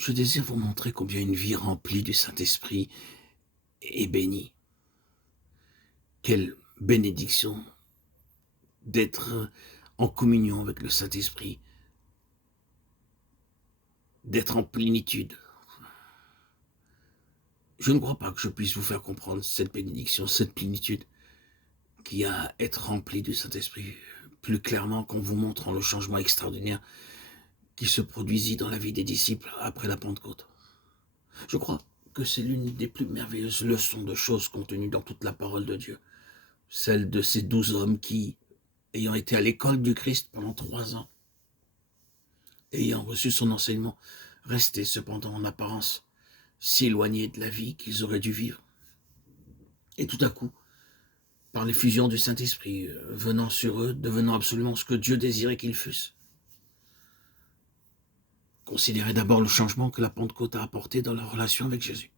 Je désire vous montrer combien une vie remplie du Saint-Esprit est bénie. Quelle bénédiction d'être en communion avec le Saint-Esprit, d'être en plénitude. Je ne crois pas que je puisse vous faire comprendre cette bénédiction, cette plénitude qui a à être remplie du Saint-Esprit plus clairement qu'en vous montrant le changement extraordinaire qui se produisit dans la vie des disciples après la Pentecôte. Je crois que c'est l'une des plus merveilleuses leçons de choses contenues dans toute la parole de Dieu. Celle de ces 12 hommes qui, ayant été à l'école du Christ pendant 3 ans, ayant reçu son enseignement, restaient cependant en apparence si éloignés de la vie qu'ils auraient dû vivre. Et tout à coup, par l'effusion du Saint-Esprit venant sur eux, devenant absolument ce que Dieu désirait qu'ils fussent. Considérez d'abord le changement que la Pentecôte a apporté dans leur relation avec Jésus.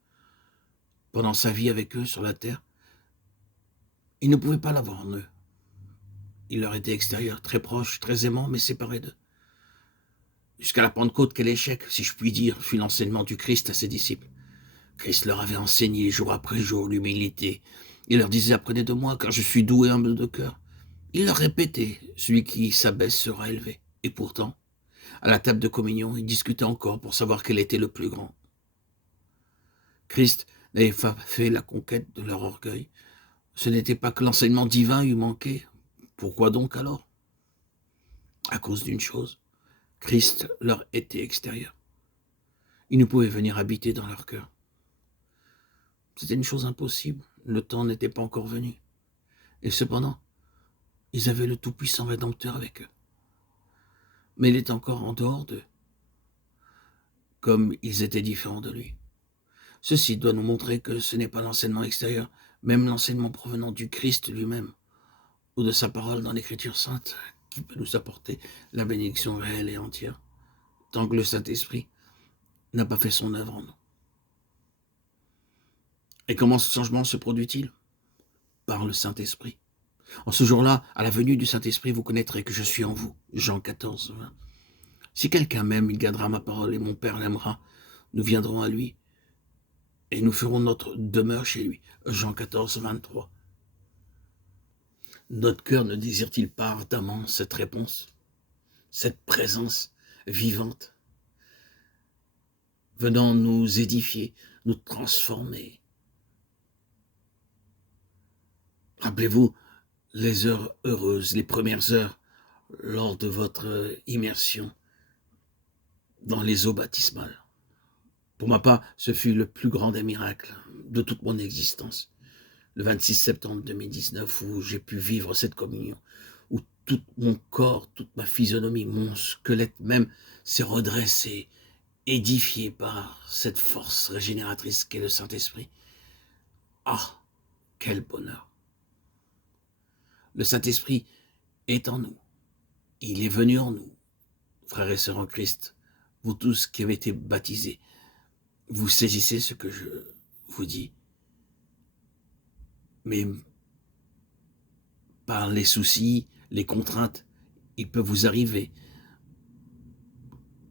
Pendant sa vie avec eux sur la terre, ils ne pouvaient pas l'avoir en eux. Il leur était extérieur, très proche, très aimant, mais séparé d'eux. Jusqu'à la Pentecôte, quel échec, si je puis dire, fut l'enseignement du Christ à ses disciples. Christ leur avait enseigné jour après jour l'humilité. Il leur disait « Apprenez de moi, car je suis doux et humble de cœur ». Il leur répétait « Celui qui s'abaisse sera élevé ». Et pourtant, à la table de communion, ils discutaient encore pour savoir quel était le plus grand. Christ n'avait pas fait la conquête de leur orgueil. Ce n'était pas que l'enseignement divin eût manqué. Pourquoi donc alors? À cause d'une chose, Christ leur était extérieur. Il ne pouvait venir habiter dans leur cœur. C'était une chose impossible. Le temps n'était pas encore venu. Et cependant, ils avaient le Tout-Puissant Rédempteur avec eux. Mais il est encore en dehors d'eux, comme ils étaient différents de lui. Ceci doit nous montrer que ce n'est pas l'enseignement extérieur, même l'enseignement provenant du Christ lui-même, ou de sa parole dans l'Écriture sainte, qui peut nous apporter la bénédiction réelle et entière, tant que le Saint-Esprit n'a pas fait son œuvre en nous. Et comment ce changement se produit-il? Par le Saint-Esprit. En ce jour-là, à la venue du Saint-Esprit, vous connaîtrez que je suis en vous. Jean 14, 20. Si quelqu'un m'aime, il gardera ma parole et mon Père l'aimera. Nous viendrons à lui et nous ferons notre demeure chez lui. Jean 14, 23. Notre cœur ne désire-t-il pas ardemment cette réponse, cette présence vivante, venant nous édifier, nous transformer? Rappelez-vous les heures heureuses, les premières heures lors de votre immersion dans les eaux baptismales. Pour ma part, ce fut le plus grand des miracles de toute mon existence. Le 26 septembre 2019, où j'ai pu vivre cette communion, où tout mon corps, toute ma physionomie, mon squelette même s'est redressé, édifié par cette force régénératrice qu'est le Saint-Esprit. Ah, quel bonheur! Le Saint-Esprit est en nous. Il est venu en nous. Frères et sœurs en Christ, vous tous qui avez été baptisés, vous saisissez ce que je vous dis. Mais par les soucis, les contraintes, il peut vous arriver.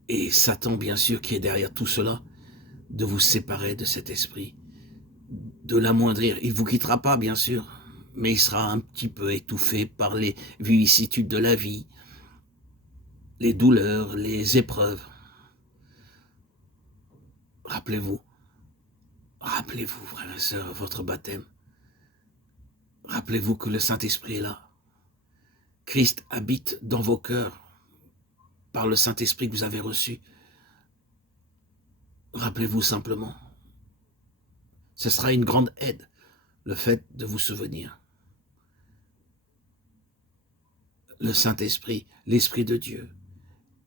Et Satan, bien sûr, qui est derrière tout cela, de vous séparer de cet esprit, de l'amoindrir. Il ne vous quittera pas, bien sûr, mais il sera un petit peu étouffé par les vicissitudes de la vie, les douleurs, les épreuves. Rappelez-vous, frères et sœurs, votre baptême. Rappelez-vous que le Saint-Esprit est là. Christ habite dans vos cœurs par le Saint-Esprit que vous avez reçu. Rappelez-vous simplement. Ce sera une grande aide, le fait de vous souvenir. Le Saint-Esprit, l'Esprit de Dieu,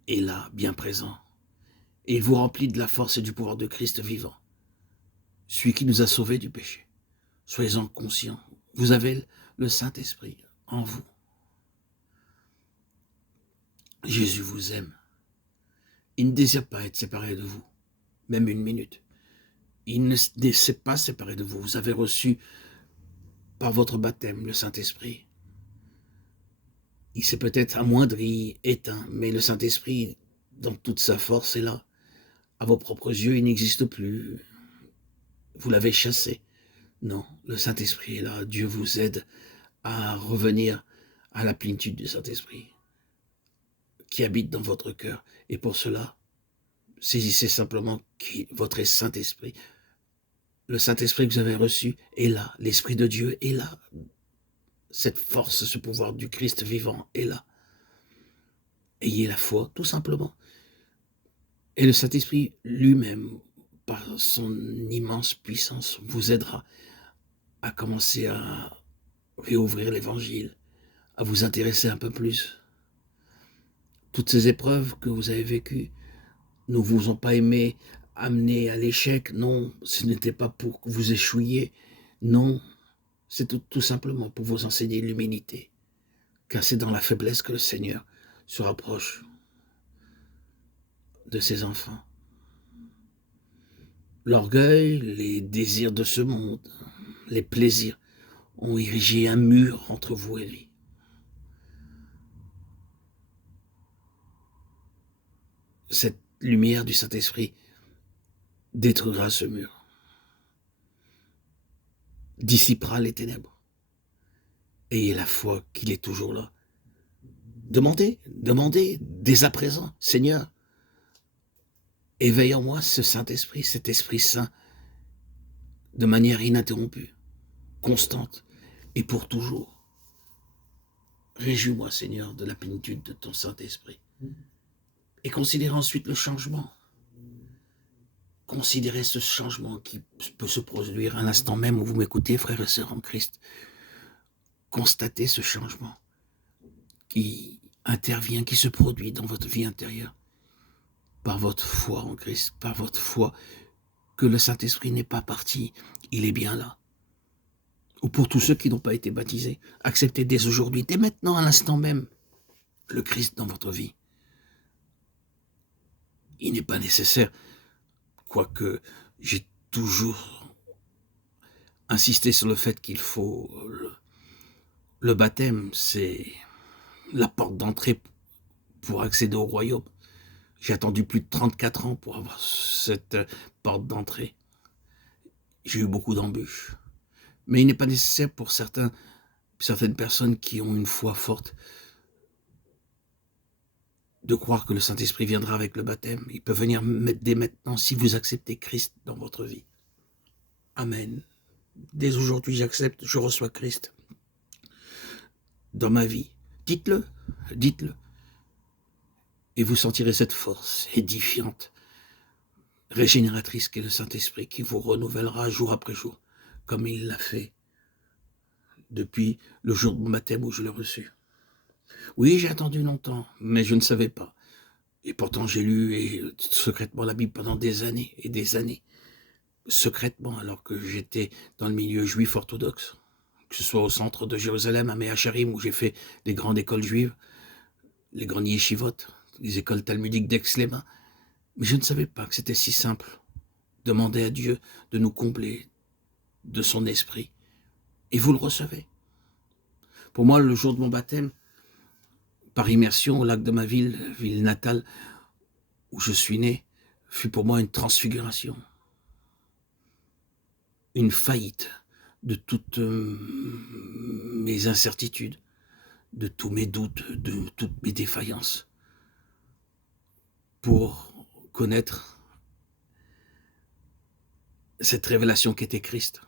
est là, bien présent. Et il vous remplit de la force et du pouvoir de Christ vivant, celui qui nous a sauvés du péché. Soyez-en conscients. Vous avez le Saint-Esprit en vous. Jésus vous aime. Il ne désire pas être séparé de vous, même une minute. Il ne s'est pas séparé de vous. Vous avez reçu par votre baptême le Saint-Esprit. Il s'est peut-être amoindri, éteint, mais le Saint-Esprit, dans toute sa force, est là, À vos propres yeux, il n'existe plus. Vous l'avez chassé. Non, le Saint-Esprit est là. Dieu vous aide à revenir à la plénitude du Saint-Esprit qui habite dans votre cœur. Et pour cela, saisissez simplement votre Saint-Esprit. Le Saint-Esprit que vous avez reçu est là. L'Esprit de Dieu est là. Cette force, ce pouvoir du Christ vivant est là. Ayez la foi, tout simplement. Et le Saint-Esprit lui-même, par son immense puissance, vous aidera à commencer à réouvrir l'Évangile, à vous intéresser un peu plus. Toutes ces épreuves que vous avez vécues ne vous ont pas amené à l'échec. Non, ce n'était pas pour que vous échouiez. Non, c'est tout simplement pour vous enseigner l'humilité. Car c'est dans la faiblesse que le Seigneur se rapproche de ses enfants. L'orgueil, les désirs de ce monde, les plaisirs ont érigé un mur entre vous et lui. Cette lumière du Saint-Esprit détruira ce mur, dissipera les ténèbres. Ayez la foi qu'il est toujours là. Demandez dès à présent, Seigneur, éveille en moi ce Saint-Esprit, cet Esprit Saint, de manière ininterrompue, constante et pour toujours. Réjouis-moi, Seigneur, de la plénitude de ton Saint-Esprit. Et considérez ensuite le changement. Considérez ce changement qui peut se produire à l'instant même où vous m'écoutez, frères et sœurs en Christ. Constatez ce changement qui intervient, qui se produit dans votre vie intérieure par votre foi en Christ, par votre foi que le Saint-Esprit n'est pas parti, il est bien là. Ou pour tous ceux qui n'ont pas été baptisés, acceptez dès aujourd'hui, dès maintenant, à l'instant même, le Christ dans votre vie. Il n'est pas nécessaire, quoique j'ai toujours insisté sur le fait qu'il faut... Le baptême, c'est la porte d'entrée pour accéder au royaume. J'ai attendu plus de 34 ans pour avoir cette porte d'entrée. J'ai eu beaucoup d'embûches. Mais il n'est pas nécessaire pour certaines personnes qui ont une foi forte de croire que le Saint-Esprit viendra avec le baptême. Il peut venir dès maintenant si vous acceptez Christ dans votre vie. Amen. Dès aujourd'hui, j'accepte, je reçois Christ dans ma vie. Dites-le, dites-le. Et vous sentirez cette force édifiante, régénératrice qu'est le Saint-Esprit, qui vous renouvellera jour après jour, comme il l'a fait depuis le jour de mon baptême où je l'ai reçu. Oui, j'ai attendu longtemps, mais je ne savais pas. Et pourtant, j'ai lu secrètement la Bible pendant des années et des années. Secrètement, alors que j'étais dans le milieu juif orthodoxe, que ce soit au centre de Jérusalem, à Mea Shearim, où j'ai fait les grandes écoles juives, les grandes yeshivot, les écoles talmudiques d'Aix-les-Bains. Mais je ne savais pas que c'était si simple. Demander à Dieu de nous combler de son esprit. Et vous le recevez. Pour moi, le jour de mon baptême, par immersion au lac de ma ville natale, où je suis né, fut pour moi une transfiguration. Une faillite de toutes mes incertitudes, de tous mes doutes, de toutes mes défaillances, pour connaître cette révélation qu'était Christ.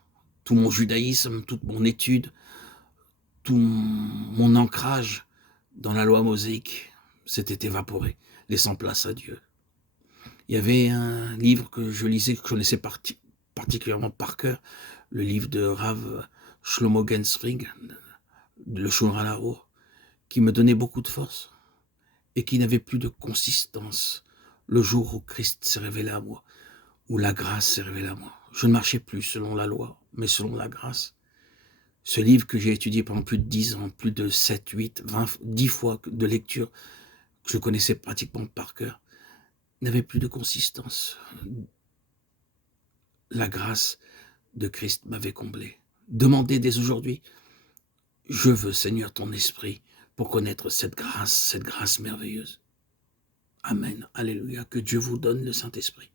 Tout mon judaïsme, toute mon étude, tout mon ancrage dans la loi mosaïque s'était évaporé, laissant place à Dieu. Il y avait un livre que je lisais, que je connaissais particulièrement par cœur, le livre de Rav Shlomo Gensring, le Shulchan Aruch, qui me donnait beaucoup de force et qui n'avait plus de consistance le jour où Christ s'est révélé à moi, où la grâce s'est révélée à moi. Je ne marchais plus selon la loi, mais selon la grâce. Ce livre que j'ai étudié pendant plus de 10 ans, plus de 7, 8, 20, 10 fois de lecture, que je connaissais pratiquement par cœur, n'avait plus de consistance. La grâce de Christ m'avait comblé. Demandez dès aujourd'hui, je veux, Seigneur, ton esprit pour connaître cette grâce merveilleuse. Amen. Alléluia. Que Dieu vous donne le Saint-Esprit.